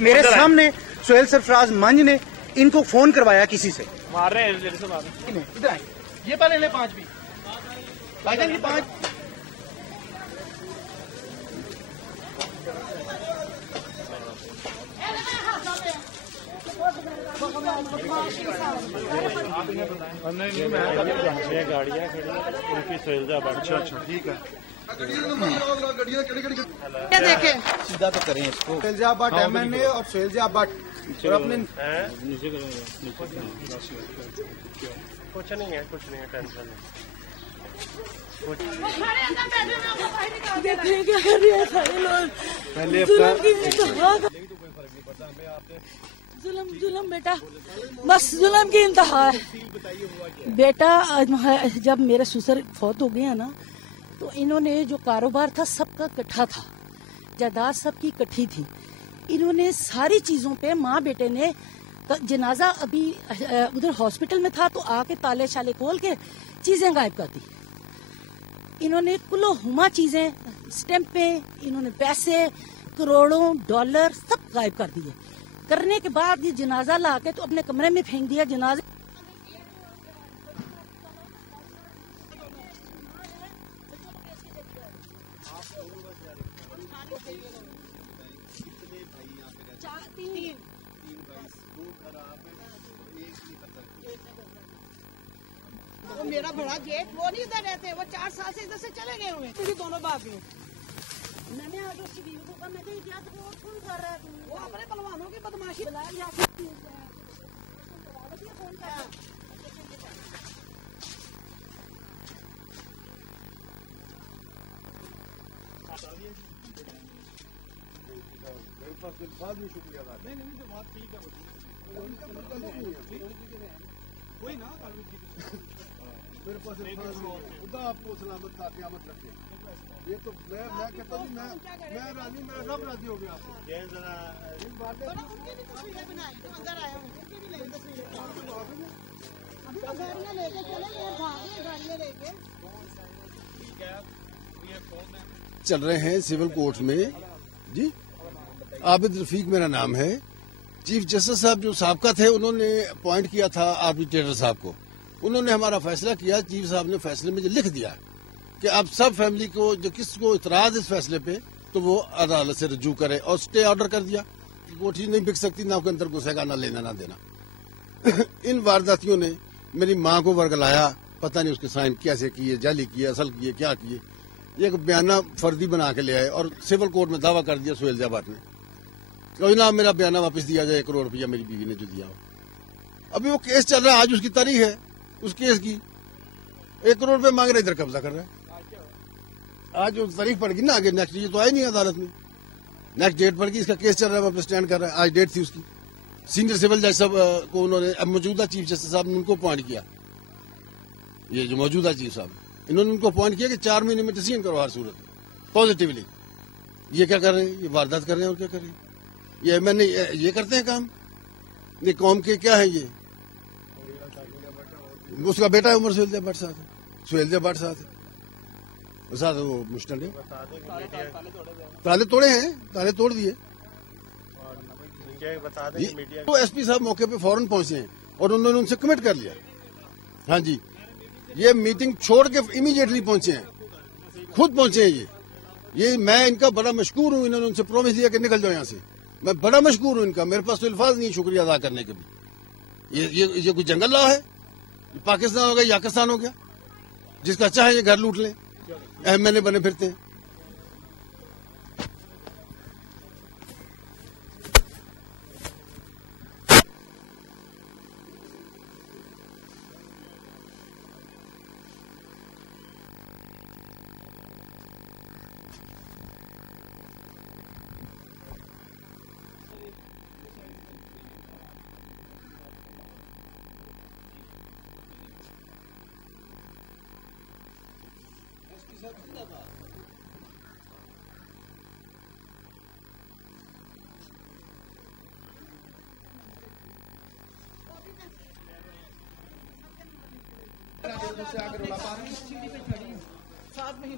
मेरे सामने सोहेल सरफराज मंज ने इनको फोन करवाया किसी से। मार रहे हैं से मार रहे हैं। इधर आए, ये पहले ले 5 भी भाईजान, ये 5 गाड़ियाँ खड़ी। अच्छा ठीक है। देखे सीधा तो करें इसको। सोहेल भट्ट MNA और सोहेल भट्ट अपने कुछ नहीं है टेंशन नहीं। देखिए क्या कर रहे हैं सारे लोग। पहले जुल्म बेटा, बस जुल्म की इंतहा है बेटा। जब मेरे ससुर फौत हो गए हैं ना, तो इन्होंने जो कारोबार था सबका इकट्ठा था, जायदाद सबकी इकट्ठी थी। इन्होंने सारी चीजों पे माँ बेटे ने, जनाजा अभी उधर हॉस्पिटल में था तो आके ताले शाले खोल के चीजें गायब कर दी। इन्होंने कुलो हुमा चीजें, स्टैंप पे इन्होंने पैसे, करोड़ों डॉलर सब गायब कर दिए। करने के बाद ये जनाजा ला के तो अपने कमरे में फेंक दिया। जनाजे वो मेरा बड़ा गेट, वो नहीं इधर रहते, वो 4 साल से इधर से चले गए हुए मेरी दोनों बाकी। मैंने आज उसकी बीवी को कहा, मैं कही क्या तो वो फोन कर रहा है, वो अपने पहलवानों की बदमाशी वही ना मेरे पास खुदा आपको सलामत का क़यामत रखे। ये तो मैं कहता हूँ, मैं राजी, मेरा रब राजी हो गया। उनकी भी तस्वीरें बनाई तो अंदर आया हूँ, उनकी भी नहीं तस्वीरें अभी तो गाड़ियाँ लेके चले गए, भागे गाड़ियाँ लेके। चल रहे हैं सिविल कोर्ट में जी। आबिद रफीक मेरा नाम है। चीफ जस्टिस साहब जो साबका थे, उन्होंने अपॉइंट किया था आर्बिट्रेटर साहब को। उन्होंने हमारा फैसला किया। चीफ साहब ने फैसले में जो लिख दिया कि अब सब फैमिली को जो किसको इतराज इस फैसले पे, तो वो अदालत से रजू करे, और स्टे ऑर्डर कर दिया कि कोठी नहीं बिक सकती, ना उसके अंदर घुसेगा, ना लेना ना देना। इन वारदातियों ने मेरी माँ को वर्गलाया, पता नहीं उसके साइन कैसे किए, जाली किए, असल किए, क्या किए। एक बयाना फर्जी बना के ले आए और सिविल कोर्ट में दावा कर दिया सोहेल भट्ट ने, कोई ना मेरा बयाना वापस दिया जाए, 1 करोड़ रुपया मेरी बीवी ने जो दिया हो। अभी वो केस चल रहा है, आज उसकी तारीख है उस केस की। 1 करोड़ रुपये मांग रहे, इधर कब्जा कर रहा है। आज जो तारीख पड़ेगी ना आगे, नेक्स्ट, ये तो आए नहीं अदालत में, नेक्स्ट डेट पड़ेगी, इसका केस चल रहा है, वापस स्टैंड कर रहा है। आज डेट थी उसकी। सीनियर सिविल जज साहब को उन्होंने, अब मौजूदा चीफ जस्टिस साहब ने उनको अपॉइंट किया, ये जो मौजूदा चीफ साहब, इन्होंने उनको अपॉइंट किया कि 4 महीने में डिसीजन करो हर सूरत पॉजिटिवली। ये क्या कर रहे हैं? ये वारदात कर रहे हैं। और क्या कर रहे हैं? ये मैंने ये करते हैं काम, ये कौम के क्या है? ये उसका बेटा है उमर सोहेल भट्ट साहब, सोहेल भट्ट साहब वो मुश्तल है। ताले तोड़े हैं, ताले तोड़ दिए। तो एसपी साहब मौके पे फौरन पहुंचे हैं और उन्होंने उनसे कमिट कर लिया। हाँ जी, ये मीटिंग छोड़ के इमीडिएटली पहुंचे हैं, खुद पहुंचे हैं ये मैं इनका बड़ा मशकूर हूँ। इन्होंने उनसे प्रॉमिस दिया कि निकल जाओ यहाँ से। मैं बड़ा मशकूर हूँ इनका, मेरे पास तो अल्फाज नहीं शुक्रिया अदा करने के भी। ये कोई जंगल लॉ है? पाकिस्तान हो गया, याकिस्तान हो गया, जिसका चाहे ये घर लूट लें, MNA बने फिरते हैं। साथ में ही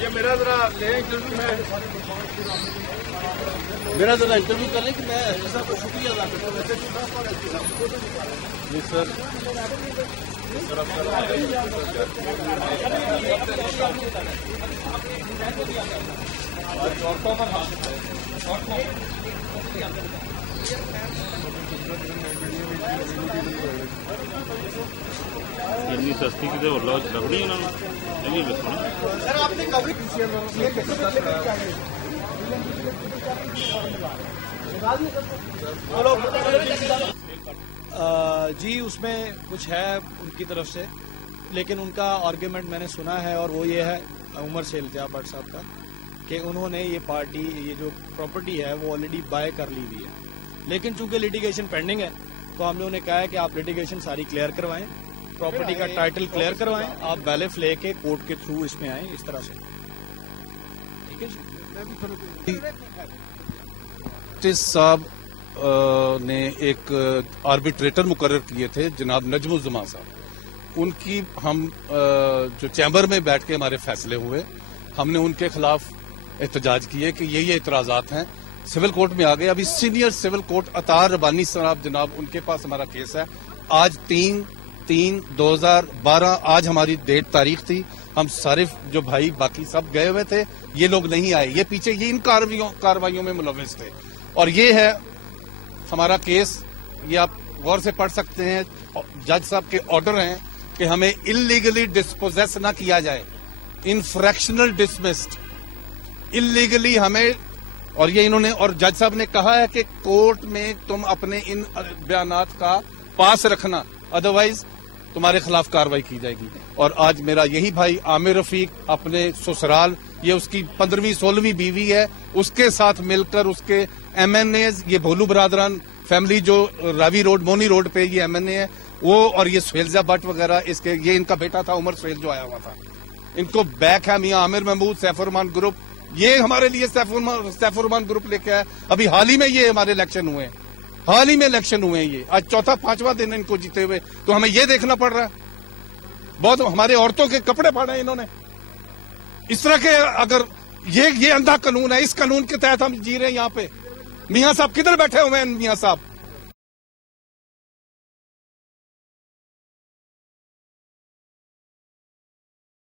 ये मेरा जरा इंटरव्यू मेरा जरा इंटरव्यू कर लें कि मैं ऐसा तो शुक्रिया अदा करता हूँ। वैसे जी सर, इन्नी सस्ती कितने और लॉज लगनी है उन्होंने इन्नी बेचना सर आपने कभी जी उसमें कुछ है उनकी तरफ से, लेकिन उनका आर्ग्यूमेंट मैंने सुना है और वो ये है उमर शैलजा भट्ट साहब का कि उन्होंने ये पार्टी ये जो प्रॉपर्टी है वो ऑलरेडी बाय कर ली हुई है, लेकिन चूंकि लिटिगेशन पेंडिंग है तो हमने उन्हें कहा है कि आप लिटिगेशन सारी क्लियर करवाएं, प्रॉपर्टी का टाइटल क्लियर करवाएं, आप बैलेफ लेके कोर्ट के थ्रू इसमें आए इस तरह से। ठीक है जी। जस्टिस साहब ने एक आर्बिट्रेटर मुकर्रर किए थे जनाब नजमुज़्ज़मान साहब, उनकी हम जो चैम्बर में बैठ के हमारे फैसले हुए, हमने उनके खिलाफ एहतजाज किए कि ये इतराजात हैं, सिविल कोर्ट में आ गए। अभी सीनियर सिविल कोर्ट अतार रबानी साहब जनाब उनके पास हमारा केस है। आज 3/3/2012 आज हमारी डेट तारीख थी, हम सारे जो भाई बाकी सब गए हुए थे, ये लोग नहीं आए, ये पीछे ये इन कार्रवाइयों में मुलविस थे। और ये है हमारा केस, ये आप गौर से पढ़ सकते हैं, जज साहब के ऑर्डर हैं कि हमें इल्लीगली डिस्पोजेस ना किया जाए, इनफ्रैक्शनल डिसमिस्ड, इल्लीगली हमें, और ये इन्होंने, और जज साहब ने कहा है कि कोर्ट में तुम अपने इन बयानात का पास रखना, अदरवाइज तुम्हारे खिलाफ कार्रवाई की जाएगी। और आज मेरा यही भाई आमिर रफीक अपने ससुराल, ये उसकी 15वीं-16वीं बीवी है, उसके साथ मिलकर उसके MNAs, ये भोलू बरादरान फैमिली जो रावी रोड मोनी रोड पे ये MNA है वो, और ये शैलजा भट्ट वगैरह, इसके ये इनका बेटा था उमर शैल जो आया हुआ था, इनको बैक है मियां आमिर महमूद, सैफुररहमान ग्रुप, ये हमारे लिए सैफुररहमान ग्रुप लेके आया। अभी हाल ही में ये हमारे इलेक्शन हुए हैं, हाल ही में इलेक्शन हुए हैं, ये आज 4-5वां दिन इनको जीते हुए, तो हमें ये देखना पड़ रहा है। बहुत हमारे औरतों के कपड़े फाड़े हैं इन्होंने। इस तरह के अगर ये अंधा कानून है, इस कानून के तहत हम जी रहे हैं यहाँ पे। मियां साहब किधर बैठे हुए हैं मियां साहब?